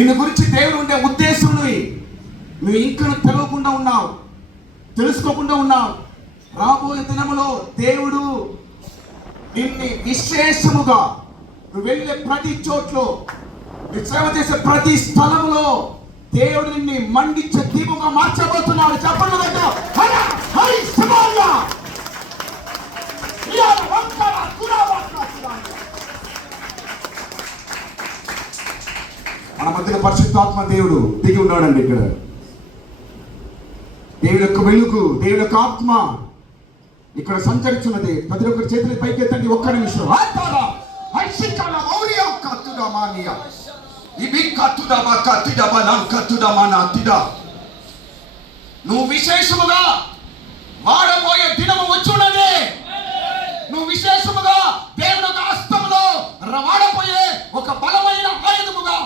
నిన్ను గురించి దేవుడు ఉండే ఉద్దేశం నువ్వు ఇంకా తెలియకుండా ఉన్నావు, తెలుసుకోకుండా ఉన్నావు. రాబోయే దినములో దేవుడు నిన్ను విశేషముగా నువ్వు వెళ్ళే ప్రతి చోట్లో, నువ్వు సేవ చేసే ప్రతి స్థలంలో దేవుడు నిన్ను మండించే దీపంగా మార్చబోతున్నాడు. చెప్పండి కదా. మన మధ్యలో పరిశుద్ధాత్మ దేవుడు దిగి ఉన్నాడండి. ఇక్కడ దేవుని యొక్క వెలుగు, దేవుని యొక్క ఆత్మ ఇక్కడ సంచరిస్తున్నది. ప్రతి ఒక్కరి చేతులు పైకెత్తండి ఒక్క నిమిషం. నువ్వు విశేషముగా వాడబోయే దినము వచ్చున్నది. నువ్వు విశేషముగా దేవుని యొక్క హస్తములో వాడబోయే ఒక బలమైన ఆయుధముగా